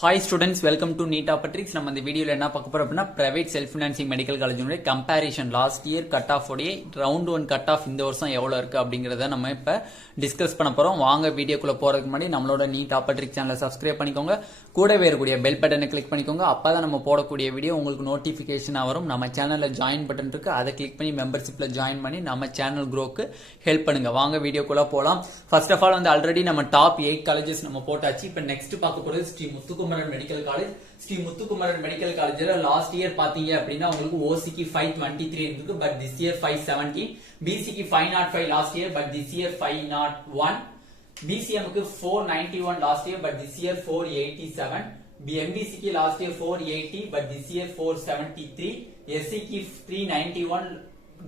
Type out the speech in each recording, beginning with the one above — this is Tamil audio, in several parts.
Hi students, welcome to NEET Optics. நம்ம இந்த வீடியோல என்ன பார்க்க போறோம் அப்படினா பிரைவேட் செல்ஃப் ஃபைனான்சிங் மெடிக்கல் காலேஜ்னுடைய comparison last year cut off உடைய ரவுண்ட் 1 கட் ஆஃப் இந்த வருஷம் எவ்வளவு இருக்கு அப்படிங்கறத நம்ம இப்ப டிஸ்கஸ் பண்ண போறோம். வாங்க வீடியோக்குள்ள போறதுக்கு முன்னாடி நம்மளோட NEET Optics சேனலை சப்ஸ்கிரைப் பண்ணிக்கோங்க. கூடவே இருக்கக்கூடிய பெல் பட்டனை கிளிக் பண்ணிக்கோங்க. அப்பதான் நம்ம போடக்கூடிய வீடியோ உங்களுக்கு நோட்டிபிகேஷனா வரும். நம்ம சேனல்ல ஜாயின் பட்டன் இருக்கு. அதை கிளிக் பண்ணி மெம்பர்ஷிப்ல ஜாயின் பண்ணி நம்ம சேனல் growக்கு ஹெல்ப் பண்ணுங்க. வாங்க வீடியோக்குள்ள போலாம். ஃபர்ஸ்ட் ஆஃப் ஆல் வந்து ஆல்ரெடி நம்ம டாப் 8 காலேजेस நம்ம போட்டாச்சு. இப்போ நெக்ஸ்ட் பார்க்க போறது Sri Muthukumaran medical college. Sri Muthukumaran medical காலேஜ்ல லாஸ்ட் இயர் பாத்தீங்க அப்படின்னா உங்களுக்கு ஓசிக்கு 523 இருக்கு, பட் திஸ் இயர் 570. பிசிக்கு 505 last year, but this year 501. பிசிஎம்க்கு 491 last year, but this year 487. எம்பிசிக்கு last year 480, but this year 473. எஸ்சிக்கு 391,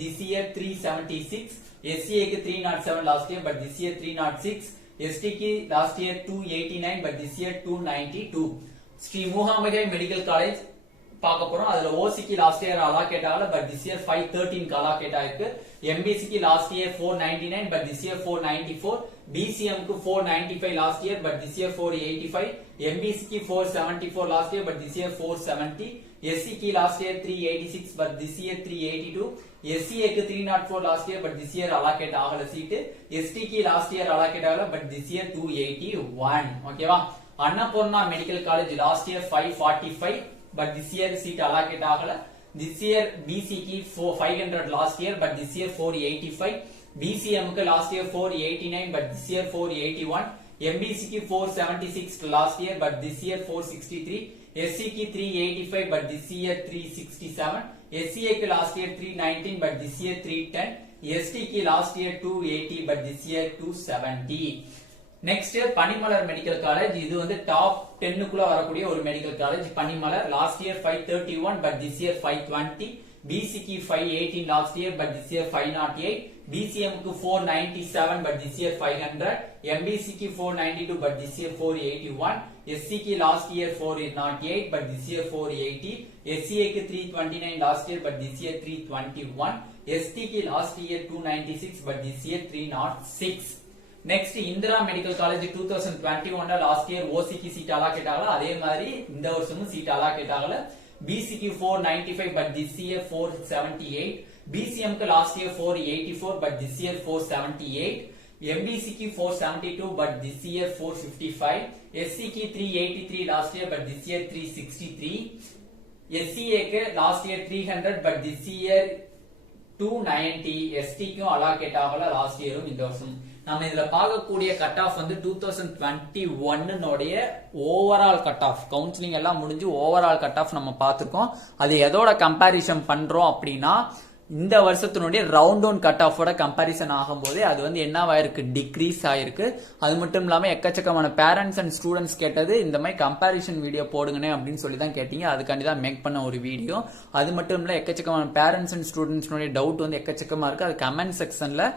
this year 376. SCA க்கு 307 last year, but this year 306. ST க்கு last year 289, but this year 292. Sri Mookambika medical college பார்க்க போறோம். அதுல OC க்கு லாஸ்ட் இயர் அலோகேட் ஆகல, பட் this year 513 க்கு அலோகேட் ஆயிருக்கு. MBC க்கு last year 499, but this year 494. BCM க்கு 495 last year, but this year 485. MBC க்கு 474 last year, but this year 470. SC க்கு last year 386, but this year 382. SCA க்கு 304 last year, but this year allocate ஆகல சீட். ST க்கு லாஸ்ட் இயர் அலோகேட் ஆகல, but this year 281. ஓகேவா? Annapoorna medical college last year 545, but this year seat allocate ஆகல. This year BC க்கு 500 last year, but this year 485. BCM க்கு last year 489, but this year 481. MBC க்கு 476 last year, but this year 463. SC க்கு 385, but this year 367. SCA க்கு last year 319, but this year 310. ST க்கு last year 280, but this year 270. Next Panimalar medical college. இது வந்து டாப் 10 க்குள்ள வரக்கூடிய ஒரு medical college. Panimalar last year 531, but this year 520. பிசிக்கு 518 last year, but this year 508. பிசிஎம்க்கு 497, பட் திஸ் இயர் 500. எம்பிசிக்கு 492, பட் திஸ் இயர் 481. எஸ்சிக்கு last year 408, but this year 480. எஸ்சிஏக்கு 329 last year, but this year 321. எஸ்டிக்கு last year 296, but this year 306. Next Indira medical college 2021 last year ஓசிக்கு சீட் அலோகேட் ஆகல, அதே மாதிரி இந்த வருஷமும் சீட் அலோகேட் ஆகல. பிசிக்கு 495, பட் திஸ் இயர் 478. பிசிஎம்க்கு last year 484, but this year 478. எம்பிசிக்கு 472, பட் திஸ் இயர் 455. எஸ்சிக்கு 383 last year, but this year 363. எஸ்சிஏக்கு last year 300, but this year 290. எஸ்டிக்கும் அலோகேட் ஆகல லாஸ்ட் இயரும் இந்த வருஷம். நம்ம இதுல பார்க்கக்கூடிய கட் ஆஃப் வந்து 2021 ஓவரால் கட் ஆஃப், கவுன்சிலிங் எல்லாம் முடிஞ்சு ஓவரால் கட் ஆஃப் நம்ம பார்த்திருக்கோம். அது எதோட கம்பேரிசன் பண்றோம் அப்படின்னா இந்த வருஷத்தினுடைய ரவுண்ட் 1 கட் ஆஃபோட கம்பேரிசன் ஆகும்போது அது வந்து என்னவாயிருக்கு, டிக்ரீஸ் ஆயிருக்கு. அது மட்டும் இல்லாம எக்கச்சக்கமான பேரண்ட்ஸ் அண்ட் ஸ்டூடெண்ட்ஸ் கேட்டது இந்த மாதிரி கம்பேரிசன் வீடியோ போடுங்கன்னு அப்படின்னு சொல்லி தான் கேட்டீங்க. அதுக்காண்டி தான் மேக் பண்ண ஒரு வீடியோ. அது மட்டும் இல்ல எக்கச்சக்கமான பேரண்ட்ஸ் அண்ட் ஸ்டூடெண்ட்ஸ்னுடைய டவுட் வந்து எக்கச்சக்கமா இருக்கு. அது கமெண்ட் செக்ஷன்ல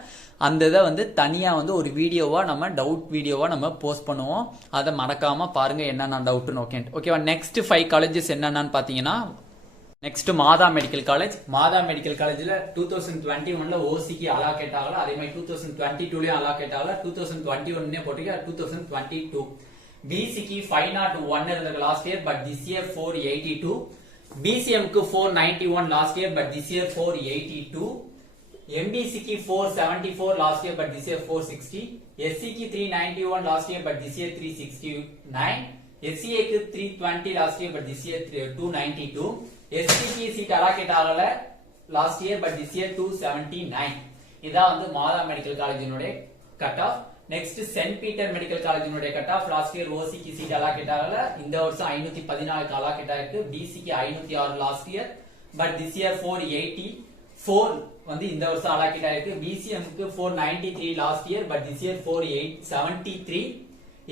அந்த இதை வந்து தனியா வந்து ஒரு வீடியோவா நம்ம டவுட் வீடியோவா நம்ம போஸ்ட் பண்ணுவோம். அதை மறக்காம பாருங்க என்னென்ன டவுட்னு. ஓகேவா? நெக்ஸ்ட் 5 காலேஜஸ் என்னென்னு பாத்தீங்கன்னா, நெக்ஸ்ட் மாதா மெடிக்கல் காலேஜ். மாதா மெடிக்கல் காலேஜ்ல 2021 ஓசிக்கு அலோகேட் ஆகல, அதே மாதிரி 2022 அலோகேட் ஆகல. 2021 போட்டீங்க 2022. பிசிக்கு 501 இருந்தது last year, but this year 482. பிசிஎம்க்கு 491 last year, but this year 482. எம்பிசிக்கு 474 last year, but this year 460. எஸ்சிக்கு 391 last year, but this year 369. எஸ்சிஏக்கு 320 last year, but this year 292. எஸ்டிக்கு சீட் அலோகேட் ஆகல last year, but this year 279. இதான் வந்து மாதா மெடிக்கல் காலேஜினுடைய cut off. Next saint Peter medical காலேஜினுடைய கட் ஆஃப். லாஸ்ட் இயர் ஓசிக்கு சீட் அலோகேட் ஆகல, இந்த வருஷம் 514 அலோகேட் ஆயிருக்கு. பிசிக்கு 506 last year, but this year 484 வந்து இந்த வருஷம் அலோகேட் ஆயிருக்கு. பிசிஎம்க்கு 493 last year, but this year 473.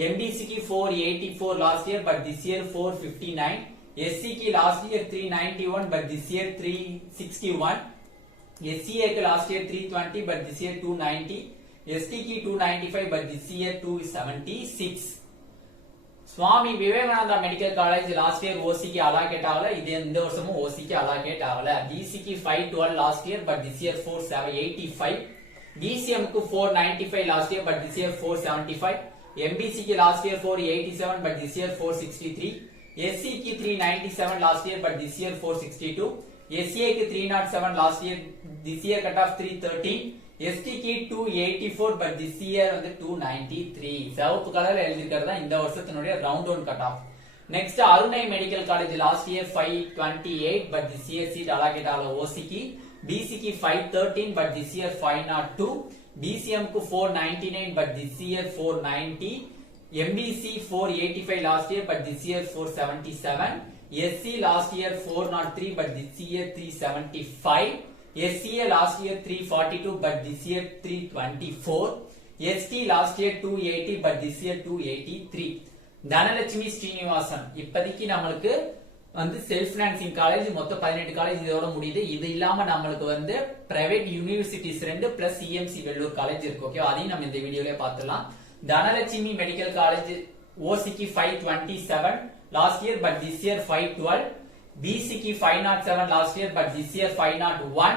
எம்பிசிக்கு 484 last year, but this year 459. எஸ்சிக்கு last year 391, but this year 361. எஸ்சிஏக்கு last year 320, but this year 290. எஸ்டிக்கு 295, but this year 276. Swami Vivekananda medical college last year ஓசிக்கு அலோகேட் ஆகல, இது இந்த வருஷமும் ஓசிக்கு அலோகேட் ஆகல. பிசிக்கு 512 last year, but this year 485. பிசிஎம்க்கு 495 last year, but this year 475. MBC की last year 487 but this year 463, SC की 397 last year but this year 462, SCA की 307 last year this year cut off 313, ST की 284 but this year வந்து 293. சிவப்பு கலர்ல எழுதிருக்கிறதா இந்த வருஷத்தினுடைய round 1 cut off. Next Arunai medical college last year 528 but this year seat allocate ஆகல OC की, BC की 513 but this year 502, BCM को 499 but this year 490, MBC 485 last year but this year 477, SC last year 403 but this year 375, SCA last year 342 but this year 324, ST last year 280 but this year 283. Dhanalakshmi Srinivasan இப்போதைக்கு நம்மளுக்கு வந்து செல்ஃப் பினான்சிங் காலேஜ் மொத்தம் 18 காலேஜ் இதோட முடியுது. இது இல்லாம நம்மளுக்கு வந்து private universities 2 plus CMC Vellore college இருக்கு. ஓகே, அதையும் நம்ம இந்த வீடியோல பார்த்துடலாம். தனலட்சுமி மெடிக்கல் காலேஜ் ஓசிக்கு 527 last year but this year 512, BC की 507 last year but this year 501,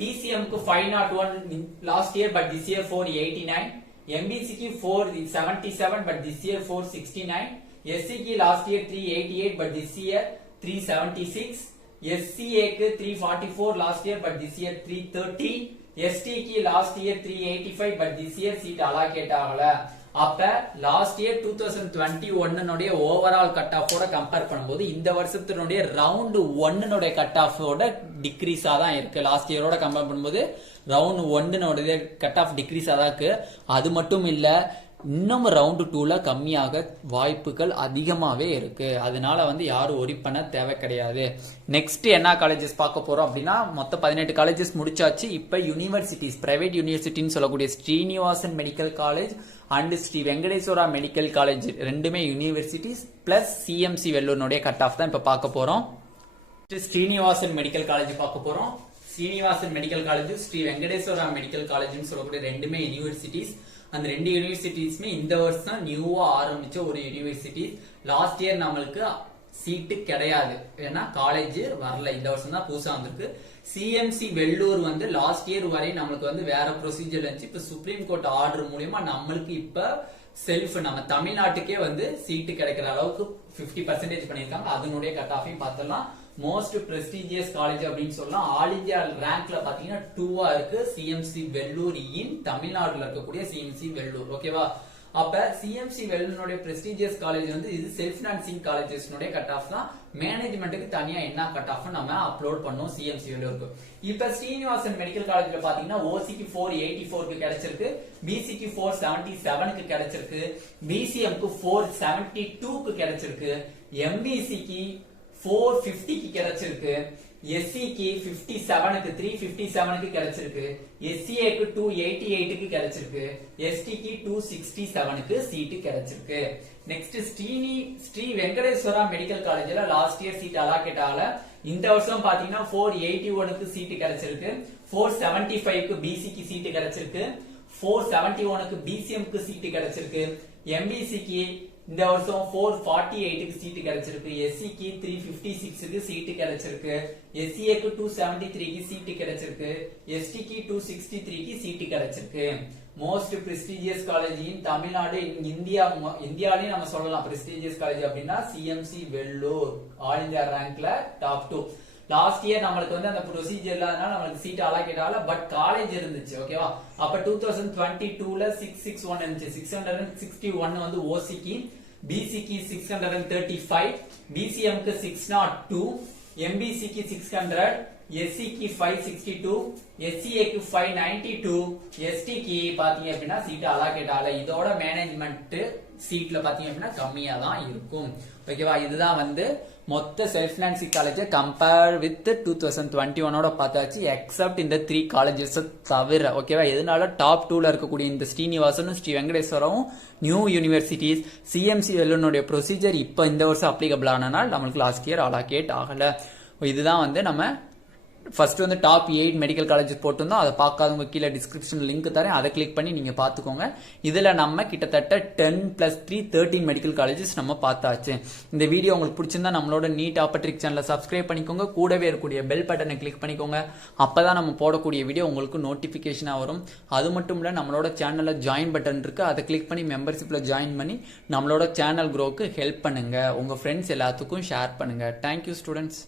BCM को 501 last year but this year 489, MBC की 477 but this year 469, SC की last year 388 but this year 376, SCA के 344 last year but this year 330, ST की last year 385 but this year seat allocate ஆகல. அப்ப லாஸ்ட் இயர் 2021 ஓவரால் கட் ஆஃபோட கம்பேர் பண்ணும்போது இந்த வருஷத்தினுடைய ரவுண்ட் 1 கட் ஆஃபோட டிக்ரீஸா தான் இருக்கு. லாஸ்ட் இயரோட கம்பேர் பண்ணும்போது ரவுண்ட் 1 கட் ஆஃப் டிக்ரீஸா தான் இருக்கு. அது மட்டும் இல்ல, இன்னும் ரவுண்ட் 2ல கம்மியாக வாய்ப்புகள் அதிகமாவே இருக்கு. அதனால வந்து யாரும் ஒரி பண்ண தேவை கிடையாது. நெக்ஸ்ட் என்ன காலேஜஸ் பார்க்க போறோம் அப்படின்னா, மொத்தம் 18 காலேஜஸ் முடிச்சாச்சு. இப்ப யூனிவர்சிட்டிஸ், பிரைவேட் யூனிவர்சிட்டின்னு சொல்லக்கூடிய Srinivasan medical college and Sri Venkateswara medical college ரெண்டுமே யூனிவர்சிட்டிஸ் பிளஸ் சிஎம்சி வெள்ளூர்னுடைய கட் ஆஃப் தான் இப்ப பார்க்க போறோம். ஸ்ரீனிவாசன் மெடிக்கல் காலேஜ் பார்க்க போறோம். Srinivasan medical college Sri Venkateswara medical காலேஜ்னு சொல்லக்கூடிய ரெண்டுமே யூனிவர்சிட்டிஸ். அந்த ரெண்டு யூனிவர்சிட்டிஸ்மே இந்த வருஷம் நியூவா ஆரம்பிச்ச ஒரு யூனிவர்சிட்டி. லாஸ்ட் இயர் நம்மளுக்கு சீட்டு கிடையாது, ஏன்னா காலேஜ் வரல. இந்த வருஷம் தான் புதுசா வந்திருக்கு. சிஎம்சி வெள்ளூர் வந்து லாஸ்ட் இயர் வரை நம்மளுக்கு வந்து வேற ப்ரொசீஜர் இருந்துச்சு. இப்ப சுப்ரீம் கோர்ட் ஆர்டர் மூலியமா நம்மளுக்கு இப்ப செல்ஃப் நம்ம தமிழ்நாட்டுக்கே வந்து சீட்டு கிடைக்கிற அளவுக்கு 50% பண்ணிருக்காங்க. அதனுடைய கட் ஆஃபையும் பார்த்தலாம். மோஸ்ட் பிரஸ்டீஜியஸ் காலேஜ் அப்படின்னு சொல்லலாம். ஆல் இந்தியா ரேங்க்ல பாத்தீங்கன்னா 2வா இருக்கு சிஎம்சி வெள்ளூர் இன் தமிழ்நாடுல இருக்கக்கூடிய சிஎம்சி வெள்ளூர். ஓகேவா? அப்ப சிஎம்சி வெள்ளூருடைய பிரஸ்டீஜியஸ் காலேஜ் வந்து இது self financing colleges cut off தான். மேனேஜ்மெண்ட்டுக்கு தனியா என்ன கட் ஆஃப் நம்ம அப்லோட் பண்ணோம் சிஎம்சி வெள்ளூருக்கு. இப்ப ஸ்ரீனிவாசன் மெடிக்கல் காலேஜ்ல பாத்தீங்கன்னா ஓசிக்கு 484 கிடைச்சிருக்கு, பிசிக்கு 477 கிடைச்சிருக்கு, பிசிஎம்க்கு 472 கிடைச்சிருக்கு, எம்பிசிக்கு 450 கிடைச்சிருக்கு, எஸ்சிக்கு 57 357 கிடைச்சிருக்கு, எஸ்சிஏக்கு 288 கிடைச்சிருக்கு, எஸ்டிக்கு 267 சீட்டு கிடைச்சிருக்கு. நெக்ஸ்ட் ஸ்ரீ வெங்கடேஸ்வரா மெடிக்கல் காலேஜ்ல லாஸ்ட் இயர் சீட் அலாகேட் ஆகல. இந்த வருஷம் பாத்தீங்கன்னா 481 சீட்டு கிடைச்சிருக்கு, 475 பிசிக்கு சீட்டு கிடைச்சிருக்கு, 471 பிசிஎம்க்கு சீட்டு கிடைச்சிருக்கு, எம்பிசிக்கு இந்த வருஷம் 448 சீட்டு கிடைச்சிருக்கு, எஸ்சிக்கு 356 சீட்டு கிடைச்சிருக்கு, எஸ்சிஏக்கு 273 சீட்டு கிடைச்சிருக்கு, எஸ்டிக்கு 263 சீட்டு கிடைச்சிருக்கு. Most prestigious college in Tamil Nadu, இந்தியாலயும் நம்ம சொல்லலாம் பிரஸ்டீஜியஸ் காலேஜ் அப்படின்னா சிஎம்சி வெள்ளூர் ஆல் இந்தியா ரேங்க்ல டாப் 2. லாஸ்ட் இயர் நம்மளுக்கு வந்து அந்த ப்ரொசீஜர் இல்லாதனால நம்மளுக்கு சீட் அலாகேட் ஆகல, பட் காலேஜ் இருந்துச்சு. ஓகேவா? அப்ப 2022ல 661 இருந்துச்சு. 661 வந்து ஓசிக்கு, பிசிக்கு 635, பிசிஎம்க்கு 602, எம்பிசிக்கு 600, எஸ்சிக்கு 562, எஸ்சிஏக்கு 592, எஸ்டிக்கு பாத்தீங்க அப்படின்னா சீட் அலாகேட் ஆகல. இதோட மேனேஜ்மெண்ட் சீட்ல பாத்தீங்க அப்படின்னா கம்மியா தான் இருக்கும். ஓகேவா? இதுதான் வந்து மொத்த self financing college compare with 2021 பார்த்தாச்சு. எக்ஸப்ட் இந்த 3 காலேஜஸ் தவிர. ஓகேவா? எதனால டாப் 2ல இருக்கக்கூடிய இந்த ஸ்ரீனிவாசனும் ஸ்ரீ வெங்கடேஸ்வரவும் நியூ யூனிவர்சிட்டிஸ். சிஎம்சி வெள்ளூருடைய ப்ரொசீஜர் இப்ப இந்த வருஷம் அப்ளிகபிள் ஆனனால நம்மளுக்கு லாஸ்ட் இயர் அலாகேட் ஆகல. இதுதான் வந்து நம்ம ஃபர்ஸ்ட் வந்து டாப் 8 மெடிக்கல் காலேஜஸ் போட்டிருந்தோம். அதை பார்க்காதவங்க கீழே டிஸ்கிரிப்ஷன் லிங்க் தரேன், அதை கிளிக் பண்ணி நீங்க பாத்துக்கோங்க. இதுல நம்ம கிட்டத்தட்ட 10+3 13 மெடிக்கல் காலேஜஸ் நம்ம பார்த்தாச்சு. இந்த வீடியோ உங்களுக்கு பிடிச்சிருந்தா நம்மளோட நீட் ஆப்பர்ட்ரிக் சேனலை சப்ஸ்கிரைப் பண்ணிக்கோங்க. கூடவே இருக்கக்கூடிய பெல் பட்டனை கிளிக் பண்ணிக்கோங்க. அப்பதான் நம்ம போடக்கூடிய வீடியோ உங்களுக்கு நோட்டிபிகேஷனா வரும். அது மட்டும் இல்ல, நம்மளோட சேனல்ல ஜாயின் பட்டன் இருக்கு, அதை கிளிக் பண்ணி மெம்பர்ஷிப்ல ஜாயின் பண்ணி நம்மளோட சேனல் க்ரோக்கு ஹெல்ப் பண்ணுங்க. உங்க ஃப்ரெண்ட்ஸ் எல்லாத்துக்கும் ஷேர் பண்ணுங்க. Thank you students.